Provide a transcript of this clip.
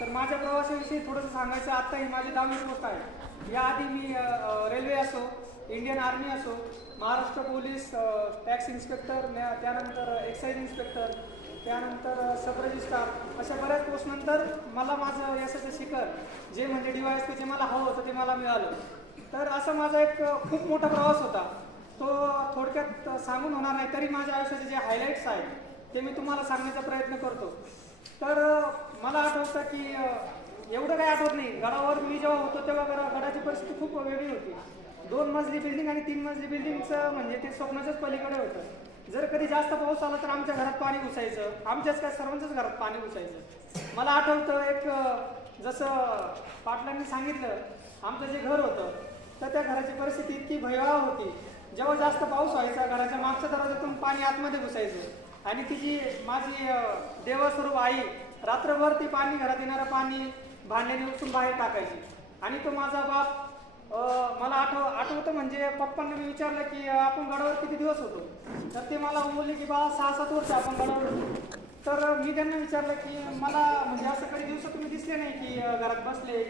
तर माझ्या प्रवासाविषयी थोडंसं सांगायचं. आता ही माझी 10वी पोस्ट आहे. याआधी मी रेल्वे असो, इंडियन आर्मी असो, महाराष्ट्र पोलीस टॅक्स इन्स्पेक्टर, त्यानंतर एक्साईज इन्स्पेक्टर, त्यानंतर सब रजिस्ट्रार, अशा बऱ्याच पोस्टनंतर मला माझं यशाचं शिखर जे म्हणजे DYSP जे मला हवं होतं ते मला मिळालं. तर असा माझा एक खूप मोठा प्रवास होता. तो थोडक्यात सांगून होणार नाही, तरी माझ्या आयुष्याचे जे हायलाईट्स आहेत ते मी तुम्हाला सांगण्याचा प्रयत्न करतो. तर मला आठवतं की एवढं काही आठवत नाही. गडावर मी जेव्हा होतो तेव्हा गडाची परिस्थिती खूप वेगळी होती. 2 मजली बिल्डिंग आणि 3 मजली बिल्डिंगचं म्हणजे ते स्वप्नाच्याच पलीकडे होतं. जर कधी जास्त पाऊस आला तर आमच्या घरात पाणी घुसायचं, आमच्याच काय सर्वांच्याच घरात पाणी घुसायचं. मला आठवतं एक जसं पाटलांनी सांगितलं, आमचं जे घर होतं तर त्या घराची परिस्थिती इतकी भयावह होती. जेव्हा जास्त पाऊस व्हायचा घराच्या मागच्या दरवाजातून पाणी आतमध्ये घुसायचं आणि ती जी माझी देवस्वरूप आई रात्रभर ती पाणी, घरात येणारं पाणी भांड्याने उचलून बाहेर टाकायची. आणि तो माझा बाप मला आठवतं म्हणजे पप्पांना मी विचारलं की आपण गडावर किती दिवस होतो, तर ते मला बोलले की बा 6-7 वर्ष आपण गडावर होतो. तर मी त्यांना विचारलं की मला म्हणजे असं कधी दिवसात तुम्ही दिसले नाही की घरात बसले